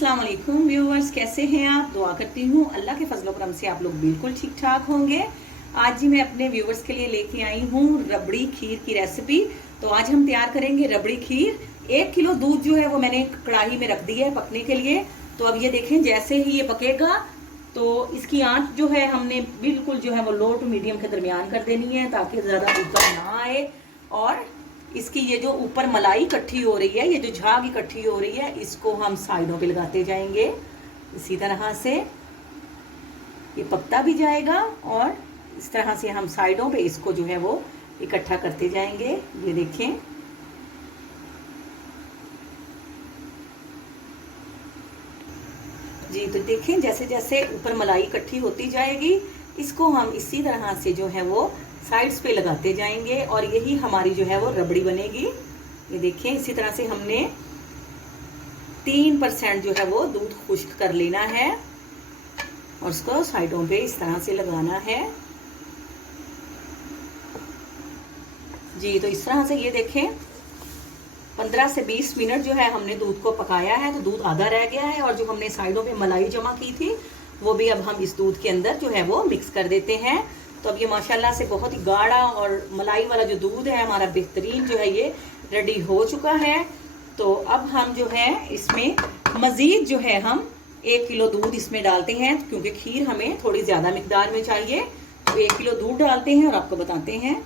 अस्सलाम वालेकुम व्यूअर्स, कैसे हैं आप। दुआ करती हूँ अल्लाह के फजलो करम से आप लोग बिल्कुल ठीक ठाक होंगे। आज जी मैं अपने व्यूअर्स के लिए लेके आई हूँ रबड़ी खीर की रेसिपी। तो आज हम तैयार करेंगे रबड़ी खीर। 1 किलो दूध जो है वो मैंने कढ़ाई में रख दिया है पकने के लिए। तो अब ये देखें, जैसे ही ये पकेगा तो इसकी आंच जो है हमने बिल्कुल जो है वो लो टू मीडियम के दरमियान कर देनी है, ताकि ज़्यादा ऊपर ना आए। और इसकी ये जो ऊपर मलाई इकट्ठी हो रही है, ये जो झाग इकट्ठी हो रही है, इसको हम साइडों पे लगाते जाएंगे। इसी तरह से ये पकता भी जाएगा और इस तरह से हम साइडों पे इसको जो है वो इकट्ठा करते जाएंगे। ये देखें, जी तो देखें जैसे जैसे ऊपर मलाई इकट्ठी होती जाएगी, इसको हम इसी तरह से जो है वो साइड्स पे लगाते जाएंगे और यही हमारी जो है वो रबड़ी बनेगी। ये देखें, इसी तरह से हमने 3% जो है वो दूध खुश्क कर लेना है और उसको साइडों पे इस तरह से लगाना है। जी तो इस तरह से ये देखें 15 से 20 मिनट जो है हमने दूध को पकाया है। तो दूध आधा रह गया है और जो हमने साइडों पे मलाई जमा की थी वो भी अब हम इस दूध के अंदर जो है वो मिक्स कर देते हैं। तो अब ये माशाल्लाह से बहुत ही गाढ़ा और मलाई वाला जो दूध है हमारा बेहतरीन जो है ये रेडी हो चुका है। तो अब हम जो है इसमें मजीद जो है हम 1 किलो दूध इसमें डालते हैं, क्योंकि खीर हमें थोड़ी ज़्यादा मिकदार में चाहिए। तो 1 किलो दूध डालते हैं और आपको बताते हैं।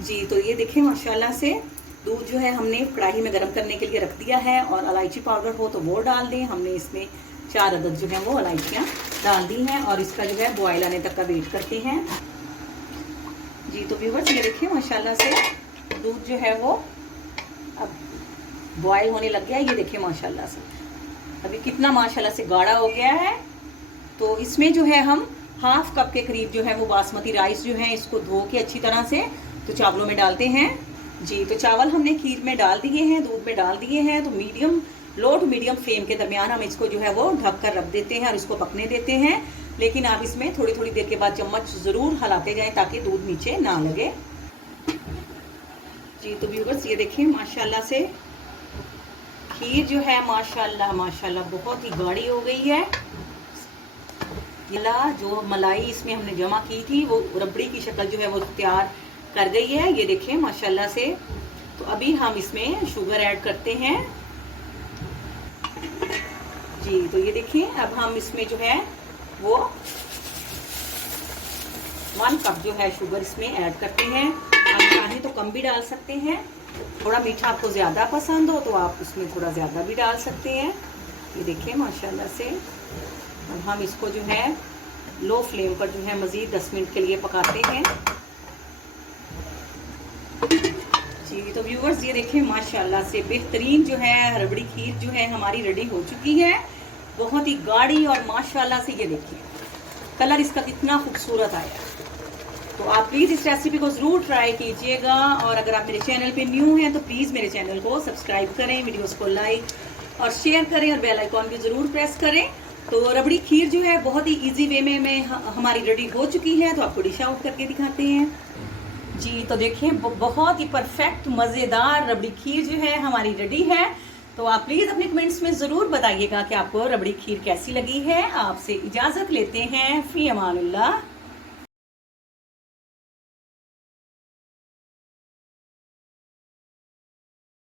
जी तो ये देखें माशाल्लाह से दूध जो है हमने कढ़ाई में गर्म करने के लिए रख दिया है। और इलायची पाउडर हो तो वो डाल दें। हमने इसमें 4 अदद जो है वो इलायचियाँ डाल दी हैं और इसका जो है बॉयल आने तक का वेट करते हैं। जी तो व्यूअर्स ये देखिए माशाल्लाह से दूध जो है वो अब बॉयल होने लग गया है। ये देखिए माशाल्लाह से अभी कितना माशाल्लाह से गाढ़ा हो गया है। तो इसमें जो है हम ½ कप के करीब जो है वो बासमती राइस जो है इसको धो के अच्छी तरह से तो चावलों में डालते हैं। जी तो चावल हमने खीर में डाल दिए हैं, दूध में डाल दिए हैं। तो लो टू मीडियम फ्लेम के दरमियान हम इसको जो है वो ढक कर रख देते हैं और इसको पकने देते हैं। लेकिन आप इसमें थोड़ी थोड़ी देर के बाद चम्मच ज़रूर हिलाते जाएं ताकि दूध नीचे ना लगे। जी तो व्यूअर्स ये देखिए माशाल्लाह से खीर जो है माशाल्लाह माशाल्लाह बहुत ही गाढ़ी हो गई है। जो मलाई इसमें हमने जमा की थी वो रबड़ी की शक्ल जो है वो तैयार कर गई है। ये देखिए माशाल्लाह से। तो अभी हम इसमें शुगर ऐड करते हैं। जी तो ये देखिए अब हम इसमें जो है वो 1 कप जो है शुगर इसमें ऐड करते हैं। आप चाहें तो कम भी डाल सकते हैं। थोड़ा मीठा आपको ज़्यादा पसंद हो तो आप उसमें थोड़ा ज़्यादा भी डाल सकते हैं। ये देखिए माशाल्लाह से अब हम इसको जो है लो फ्लेम पर जो है मज़ीद 10 मिनट के लिए पकाते हैं। जी तो व्यूअर्स ये देखिए माशाल्लाह से बेहतरीन जो है रबड़ी खीर जो है हमारी रेडी हो चुकी है। बहुत ही गाढ़ी और माशाल्लाह से ये देखिए कलर इसका कितना खूबसूरत आया। तो आप प्लीज़ इस रेसिपी को ज़रूर ट्राई कीजिएगा। और अगर आप मेरे चैनल पे न्यू हैं तो प्लीज़ मेरे चैनल को सब्सक्राइब करें, वीडियोस को लाइक और शेयर करें और बेल आइकॉन भी ज़रूर प्रेस करें। तो रबड़ी खीर जो है बहुत ही ईजी वे में हमारी रेडी हो चुकी है। तो आपको डिश आउट करके दिखाते हैं। जी तो देखिए बहुत ही परफेक्ट मज़ेदार रबड़ी खीर जो है हमारी रेडी है। तो आप प्लीज़ अपने कमेंट्स में ज़रूर बताइएगा कि आपको रबड़ी खीर कैसी लगी है। आपसे इजाज़त लेते हैं। फ़ी अमानिल्लाह।